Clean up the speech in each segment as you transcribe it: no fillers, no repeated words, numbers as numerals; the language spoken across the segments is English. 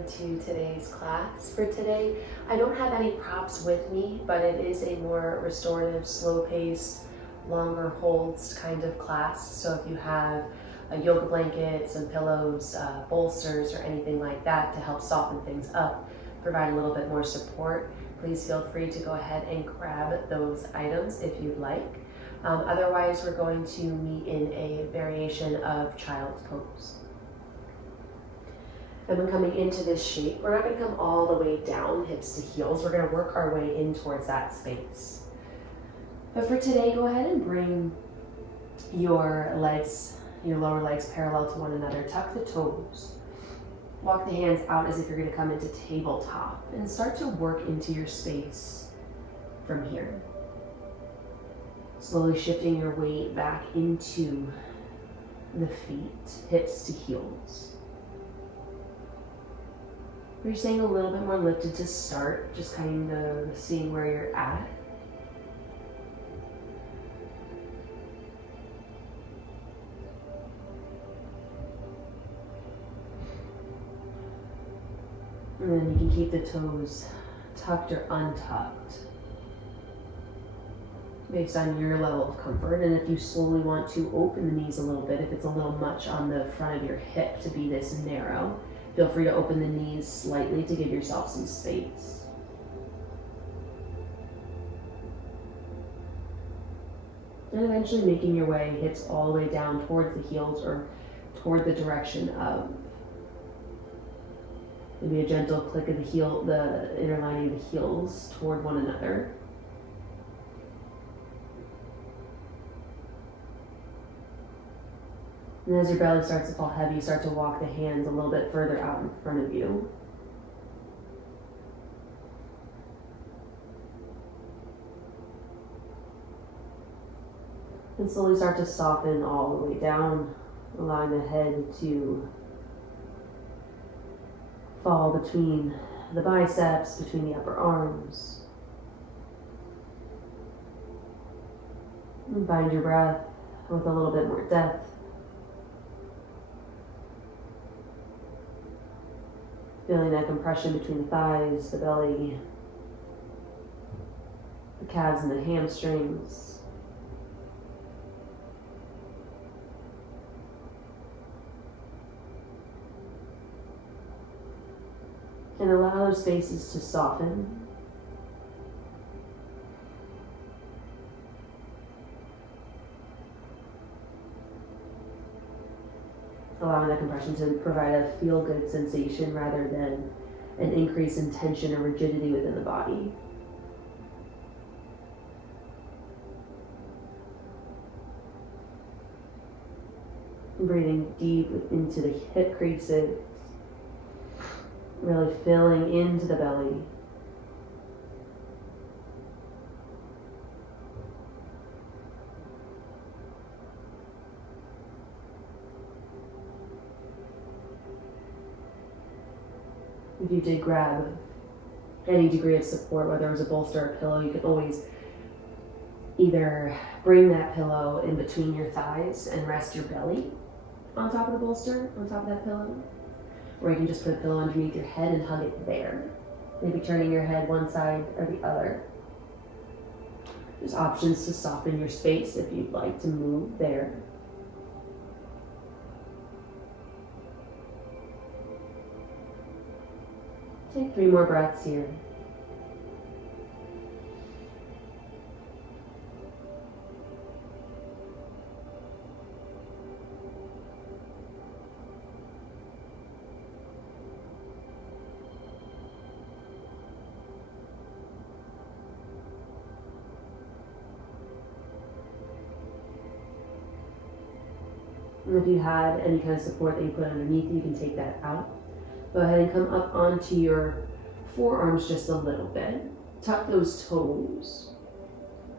welcome to today's class. For today, I don't have any props with me, but it is a more restorative, slow-paced, longer holds kind of class. So if you have a yoga blanket, some pillows, bolsters, or anything like that to help soften things up, provide a little bit more support, please feel free to go ahead and grab those items if you'd like. Otherwise, we're going to meet in a variation of child's pose. And when coming into this shape, we're not going to come all the way down, hips to heels. We're going to work our way in towards that space. But for today, go ahead and bring your legs, your lower legs parallel to one another. Tuck the toes. Walk the hands out as if you're going to come into tabletop and start to work into your space from here. Slowly shifting your weight back into the feet, hips to heels. You're staying a little bit more lifted to start, just kind of seeing where you're at. And then you can keep the toes tucked or untucked based on your level of comfort. And if you slowly want to open the knees a little bit, if it's a little much on the front of your hip to be this narrow, feel free to open the knees slightly to give yourself some space. And eventually making your way, hips all the way down towards the heels or toward the direction of maybe a gentle click of the heel, the inner lining of the heels toward one another. And as your belly starts to fall heavy, you start to walk the hands a little bit further out in front of you. And slowly start to soften all the way down, allowing the head to fall between the biceps, between the upper arms. And find your breath with a little bit more depth. Feeling that compression between the thighs, the belly, the calves and the hamstrings. And allow those spaces to soften. Allowing that compression to provide a feel-good sensation rather than an increase in tension or rigidity within the body. And breathing deep into the hip creases, really filling into the belly. If you did grab any degree of support, whether it was a bolster or a pillow, you can always either bring that pillow in between your thighs and rest your belly on top of the bolster, on top of that pillow. Or you can just put a pillow underneath your head and hug it there. Maybe turning your head one side or the other. There's options to soften your space if you'd like to move there. Take 3 more breaths here. And if you had any kind of support that you put underneath, you can take that out. Go ahead and come up onto your forearms just a little bit. Tuck those toes.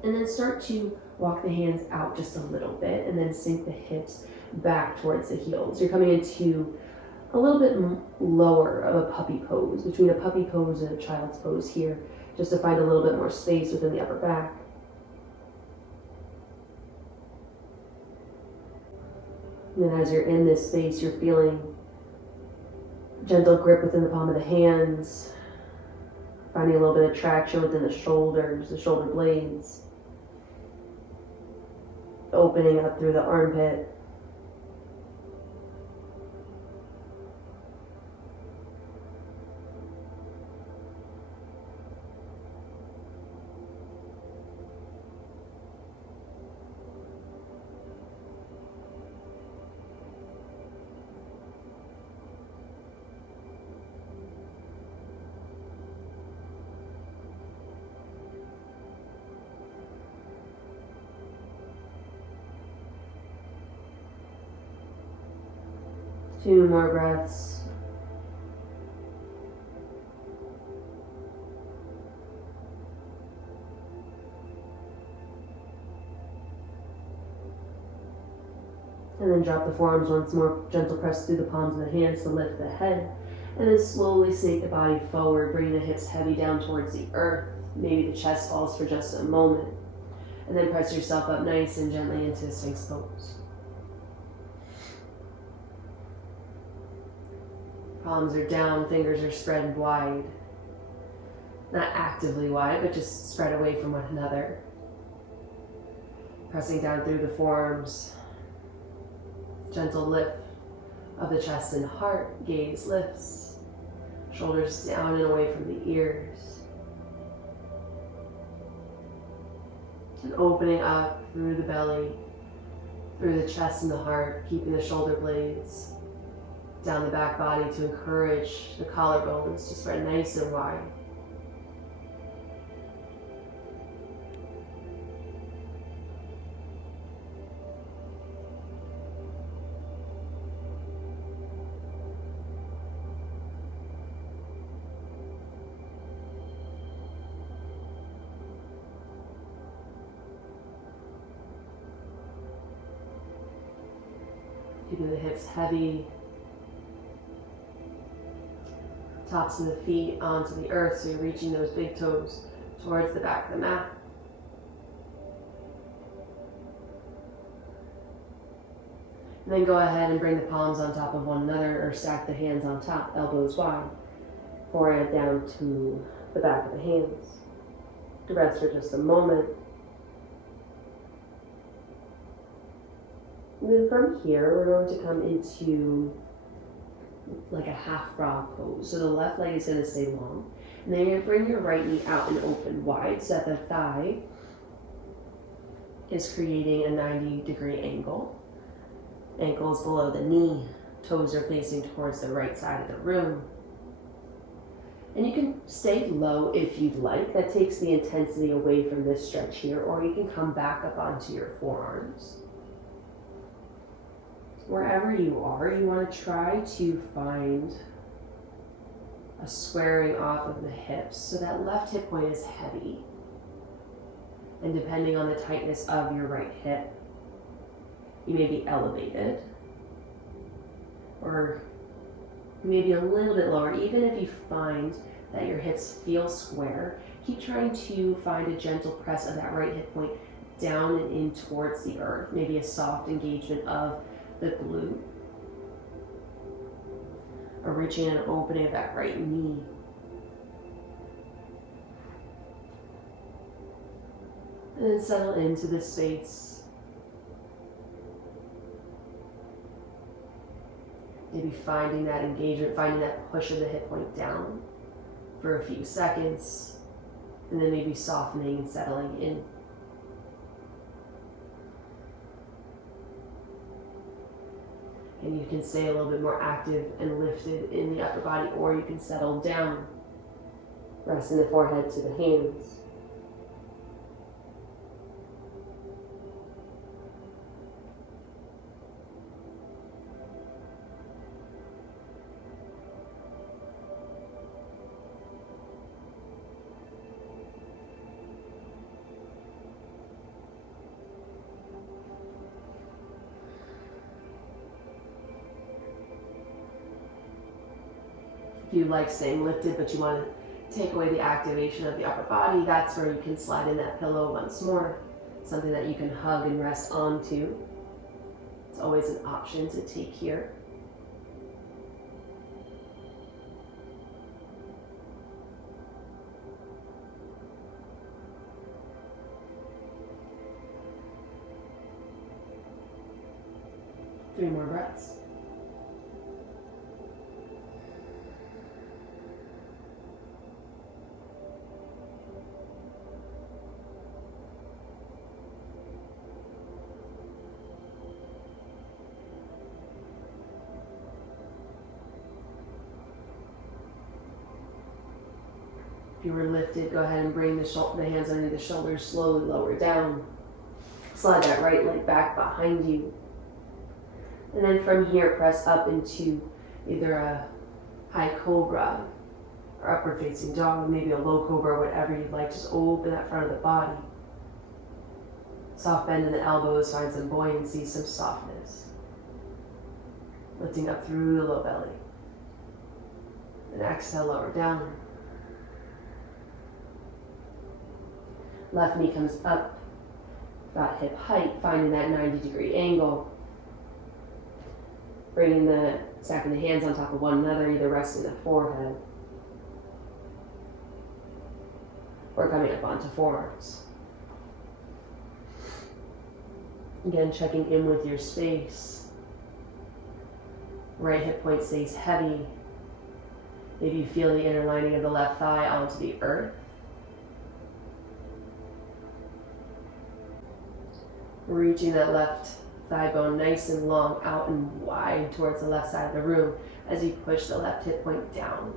And then start to walk the hands out just a little bit and then sink the hips back towards the heels. You're coming into a little bit lower of a puppy pose, between a puppy pose and a child's pose here, just to find a little bit more space within the upper back. And as you're in this space, you're feeling Gentle grip within the palm of the hands, finding a little bit of traction within the shoulders, the shoulder blades, opening up through the armpit. Two more breaths. And then drop the forearms once more. Gentle press through the palms of the hands to lift the head. And then slowly sink the body forward, bringing the hips heavy down towards the earth. Maybe the chest falls for just a moment. And then press yourself up nice and gently into a Sphinx pose. Palms are down, fingers are spread wide. Not actively wide, but just spread away from one another. Pressing down through the forearms. Gentle lift of the chest and heart. Gaze lifts. Shoulders down and away from the ears. And opening up through the belly, through the chest and the heart, keeping the shoulder blades down the back body to encourage the collarbones to spread nice and wide. Keeping the hips heavy. Tops of the feet onto the earth, so you're reaching those big toes towards the back of the mat. And then go ahead and bring the palms on top of one another or stack the hands on top, elbows wide. Forehead down to the back of the hands. Rest for just a moment. And then from here, we're going to come into like a half frog pose. So the left leg is going to stay long. And then you're going to bring your right knee out and open wide so that the thigh is creating a 90-degree angle. Ankles below the knee. Toes are facing towards the right side of the room. And you can stay low if you'd like. That takes the intensity away from this stretch here. Or you can come back up onto your forearms. Wherever you are, you want to try to find a squaring off of the hips so that left hip point is heavy. And depending on the tightness of your right hip, you may be elevated or maybe a little bit lower. Even if you find that your hips feel square, keep trying to find a gentle press of that right hip point down and in towards the earth. Maybe a soft engagement of the glute, or reaching and opening of that right knee. And then settle into this space. Maybe finding that engagement, finding that push of the hip point down for a few seconds, and then maybe softening and settling in. And you can stay a little bit more active and lifted in the upper body, or you can settle down, resting the forehead to the hands. If you like staying lifted, but you want to take away the activation of the upper body, that's where you can slide in that pillow once more. Something that you can hug and rest onto. It's always an option to take here. 3 more breaths. If you were lifted, go ahead and bring the hands underneath the shoulders, slowly lower down. Slide that right leg back behind you. And then from here, press up into either a high cobra or upward facing dog, maybe a low cobra, whatever you'd like. Just open that front of the body. Soft bend in the elbows, find some buoyancy, some softness. Lifting up through the low belly. And exhale, lower down. Left knee comes up, about hip height, finding that 90-degree angle. Bringing stacking the hands on top of one another, either resting the forehead or coming up onto forearms. Again, checking in with your space. Right hip point stays heavy. Maybe you feel the inner lining of the left thigh onto the earth. Reaching that left thigh bone nice and long out and wide towards the left side of the room as you push the left hip point down.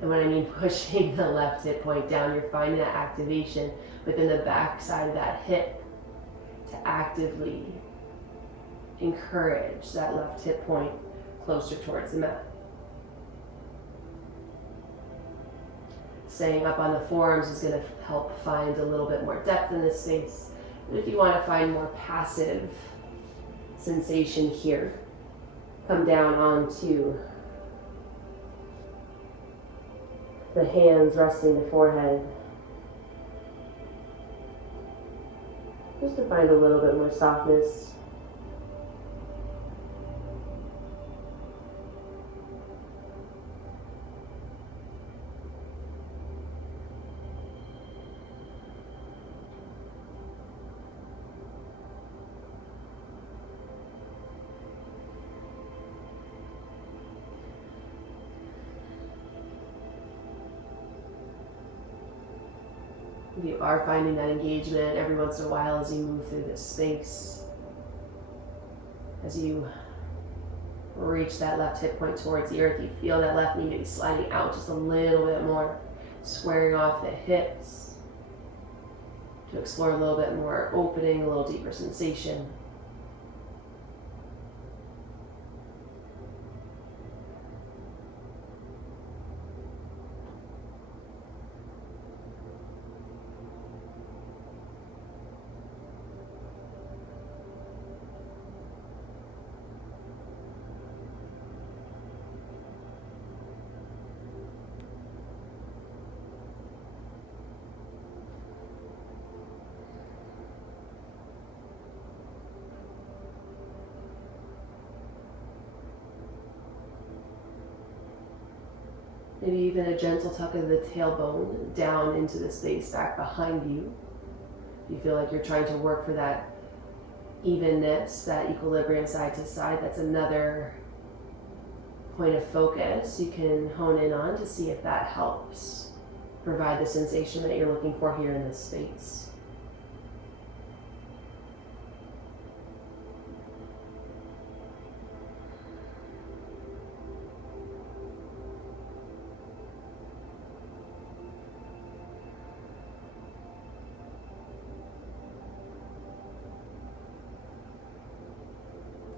And when I mean pushing the left hip point down, you're finding that activation within the back side of that hip to actively encourage that left hip point closer towards the mat. Staying up on the forearms is going to help find a little bit more depth in this space. And if you want to find more passive sensation here, come down onto the hands resting the forehead. Just to find a little bit more softness. If you are finding that engagement every once in a while as you move through this space, as you reach that left hip point towards the earth, you feel that left knee maybe sliding out just a little bit more, squaring off the hips to explore a little bit more opening, a little deeper sensation. Maybe even a gentle tuck of the tailbone down into the space back behind you. You feel like you're trying to work for that evenness, that equilibrium side to side. That's another point of focus you can hone in on to see if that helps provide the sensation that you're looking for here in this space.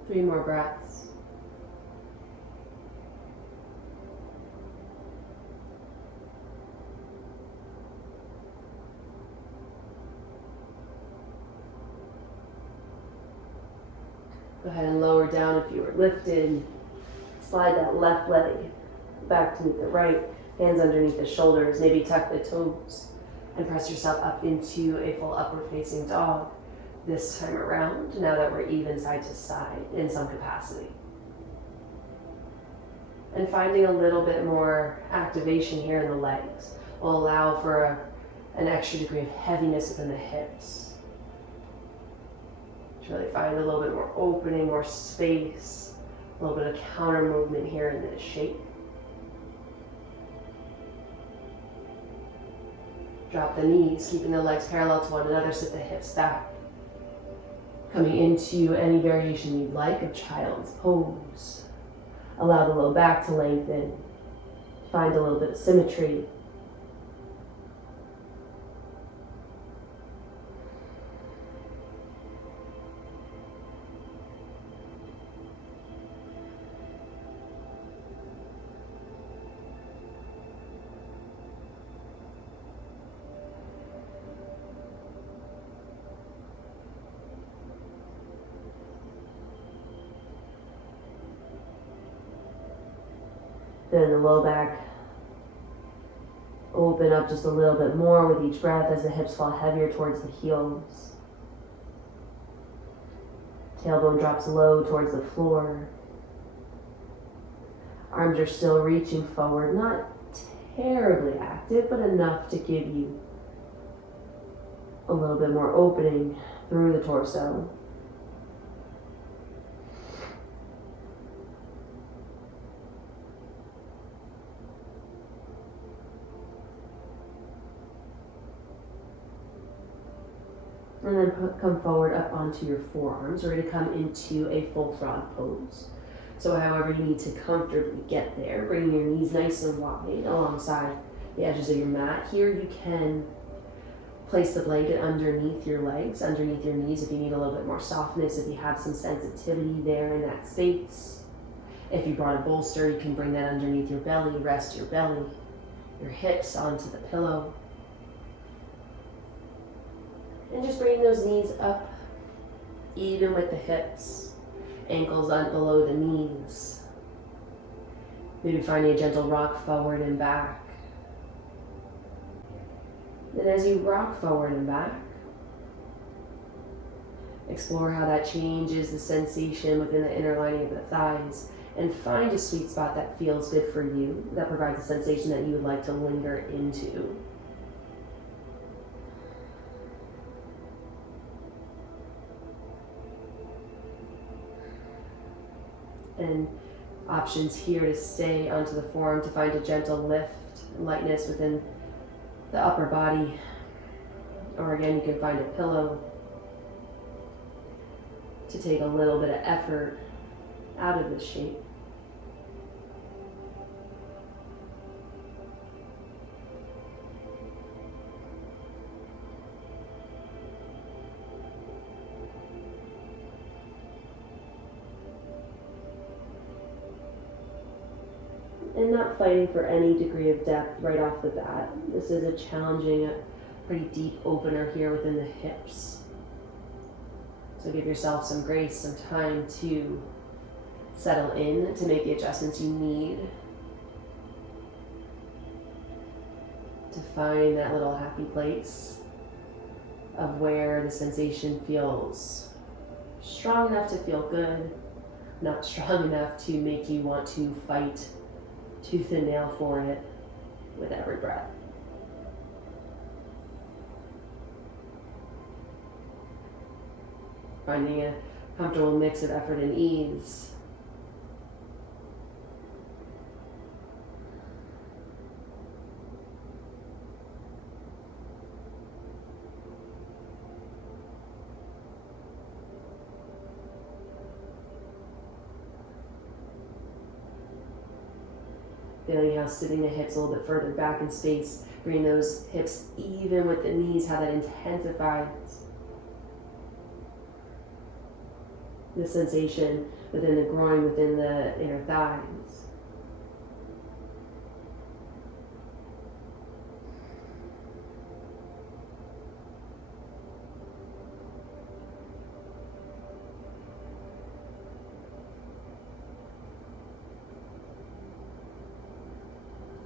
Three more breaths. Go ahead and lower down if you were lifted. Slide that left leg back to meet the right. Hands underneath the shoulders. Maybe tuck the toes and press yourself up into a full upward facing dog. This time around, now that we're even side to side in some capacity. And finding a little bit more activation here in the legs will allow for an extra degree of heaviness within the hips. Really find a little bit more opening, more space, a little bit of counter movement here in this shape. Drop the knees, keeping the legs parallel to one another, sit the hips back. Coming into any variation you'd like of child's pose. Allow the low back to lengthen. Find a little bit of symmetry. Then the low back, open up just a little bit more with each breath as the hips fall heavier towards the heels. Tailbone drops low towards the floor. Arms are still reaching forward, not terribly active, but enough to give you a little bit more opening through the torso. And then come forward up onto your forearms. We're going to come into a full frog pose. So however you need to comfortably get there, bringing your knees nice and wide alongside the edges of your mat. Here you can place the blanket underneath your legs, underneath your knees if you need a little bit more softness, if you have some sensitivity there in that space. If you brought a bolster, you can bring that underneath your belly, rest your belly, your hips onto the pillow. And just bring those knees up, even with the hips, ankles on below the knees. Maybe finding a gentle rock forward and back. Then as you rock forward and back, explore how that changes the sensation within the inner lining of the thighs, and find a sweet spot that feels good for you, that provides a sensation that you would like to linger into. And options here to stay onto the forearm, to find a gentle lift and lightness within the upper body. Or again, you can find a pillow to take a little bit of effort out of this shape. And not fighting for any degree of depth right off the bat. This is a challenging, pretty deep opener here within the hips. So give yourself some grace, some time to settle in, to make the adjustments you need, to find that little happy place of where the sensation feels strong enough to feel good, not strong enough to make you want to fight tooth and nail for it with every breath. Finding a comfortable mix of effort and ease. Feeling how sitting the hips a little bit further back in space, bringing those hips even with the knees, how that intensifies the sensation within the groin, within the inner thighs.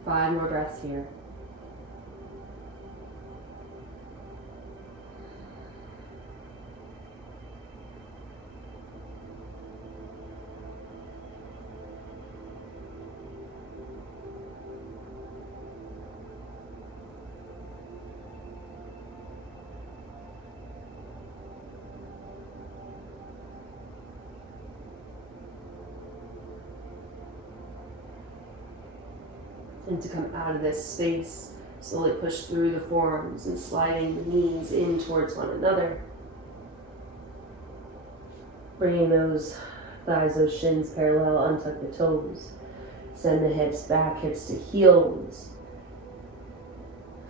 Five more breaths here. And to come out of this space, slowly push through the forearms and sliding the knees in towards one another. Bringing those thighs, those shins parallel, untuck the toes. Send the hips back, hips to heels.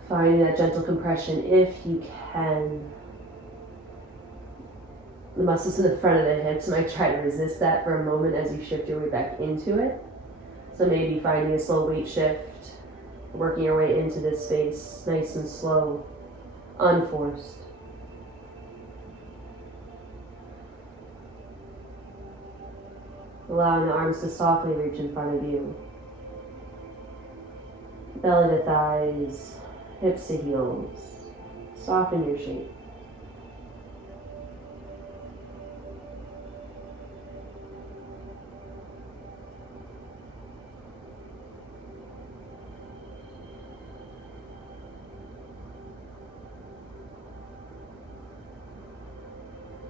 Finding that gentle compression if you can. The muscles in the front of the hips might try to resist that for a moment as you shift your way back into it. So maybe finding a slow weight shift, working your way into this space, nice and slow, unforced. Allowing the arms to softly reach in front of you. Belly to thighs, hips to heels. Soften your shape.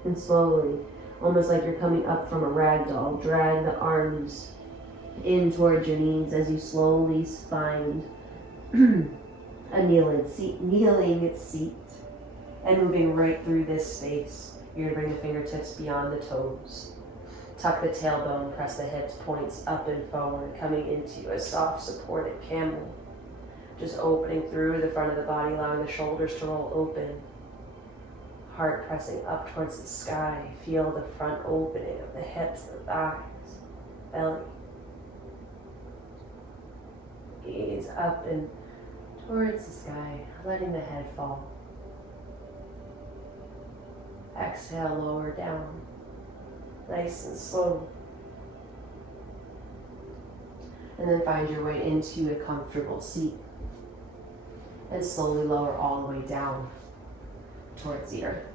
And slowly, almost like you're coming up from a rag doll, drag the arms in towards your knees as you slowly find a kneeling seat, and moving right through this space. You're going to bring the fingertips beyond the toes. Tuck the tailbone, press the hips, points up and forward, coming into a soft supported camel. Just opening through the front of the body, allowing the shoulders to roll open. Heart pressing up towards the sky. Feel the front opening of the hips, the thighs, belly. Gaze up and towards the sky, letting the head fall. Exhale, lower down. Nice and slow. And then find your way into a comfortable seat. And slowly lower all the way down towards the earth.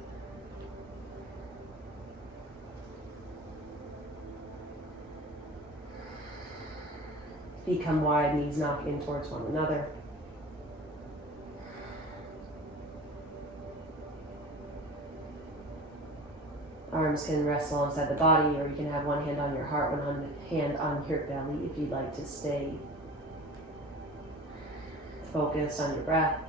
Feet come wide, knees knock in towards one another. Arms can rest alongside the body, or you can have one hand on your heart, one hand on your belly if you'd like to stay focused on your breath.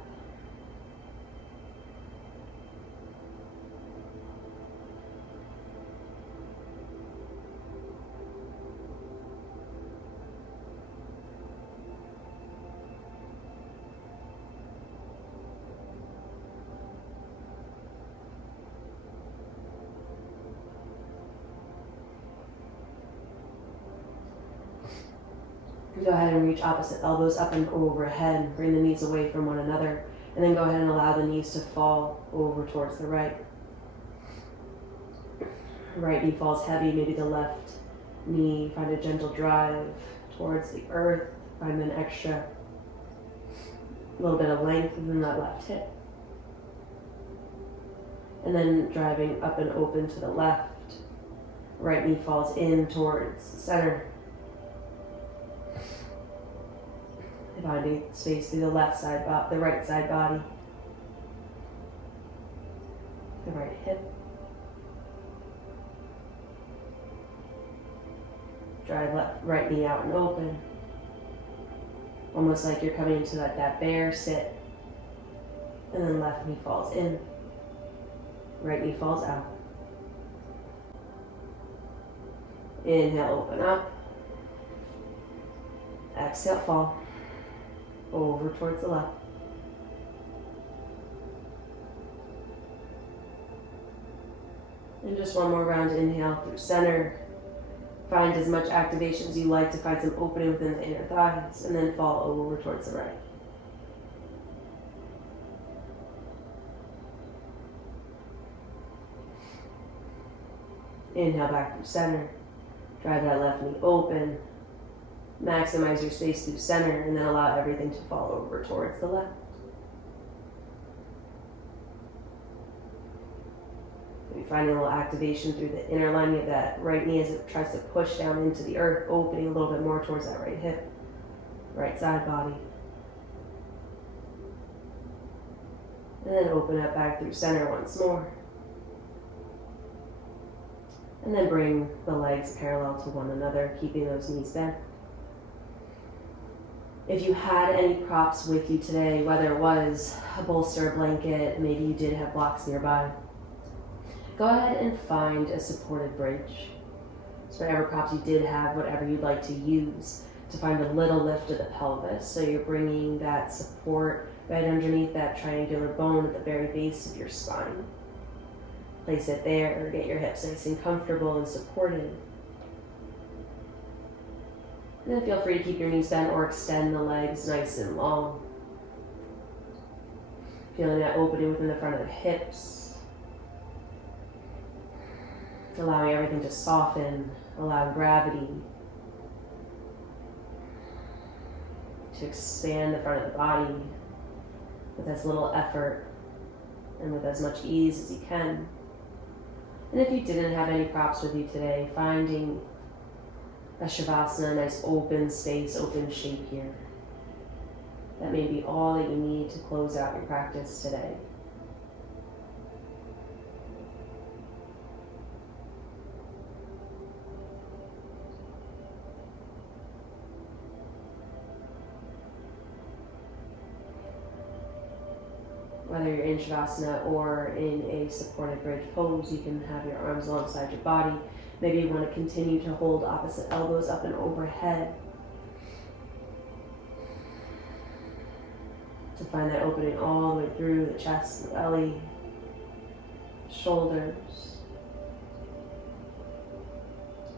Go ahead and reach opposite elbows up and overhead. Bring the knees away from one another. And then go ahead and allow the knees to fall over towards the right. Right knee falls heavy, maybe the left knee. Find a gentle drive towards the earth. Find an extra little bit of length in that left hip. And then driving up and open to the left. Right knee falls in towards the center. Finding space through the left side, the right side body, the right hip. Drive right knee out and open. Almost like you're coming into that bear sit. And then left knee falls in. Right knee falls out. Inhale, open up. Exhale, fall. Over towards the left. And just one more round. Inhale through center. Find as much activation as you like to find some opening within the inner thighs, and then fall over towards the right. Inhale back through center. Drive that left knee open. Maximize your space through center, and then allow everything to fall over towards the left. Maybe finding a little activation through the inner lining of that right knee as it tries to push down into the earth, opening a little bit more towards that right hip, right side body. And then open up back through center once more. And then bring the legs parallel to one another, keeping those knees bent. If you had any props with you today, whether it was a bolster, a blanket, maybe you did have blocks nearby, go ahead and find a supported bridge. So whatever props you did have, whatever you'd like to use, to find a little lift of the pelvis. So you're bringing that support right underneath that triangular bone at the very base of your spine. Place it there, get your hips nice and comfortable and supported. And then feel free to keep your knees bent or extend the legs nice and long. Feeling that opening within the front of the hips. Allowing everything to soften, allowing gravity to expand the front of the body with as little effort and with as much ease as you can. And if you didn't have any props with you today, finding a Shavasana, a nice open space, open shape here. That may be all that you need to close out your practice today. Whether you're in Shavasana or in a supported bridge pose, you can have your arms alongside your body. Maybe you want to continue to hold opposite elbows up and overhead to find that opening all the way through the chest, the belly, shoulders.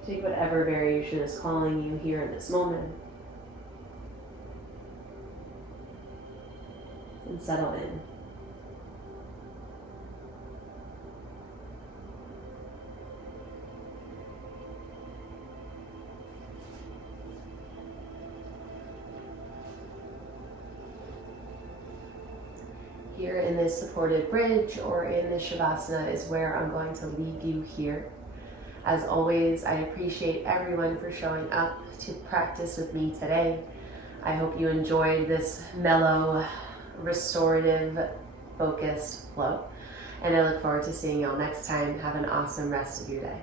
Take whatever variation is calling you here in this moment and settle in. Here in this supported bridge or in this Shavasana is where I'm going to leave you here. As always, I appreciate everyone for showing up to practice with me today. I hope you enjoyed this mellow, restorative, focused flow. And I look forward to seeing y'all next time. Have an awesome rest of your day.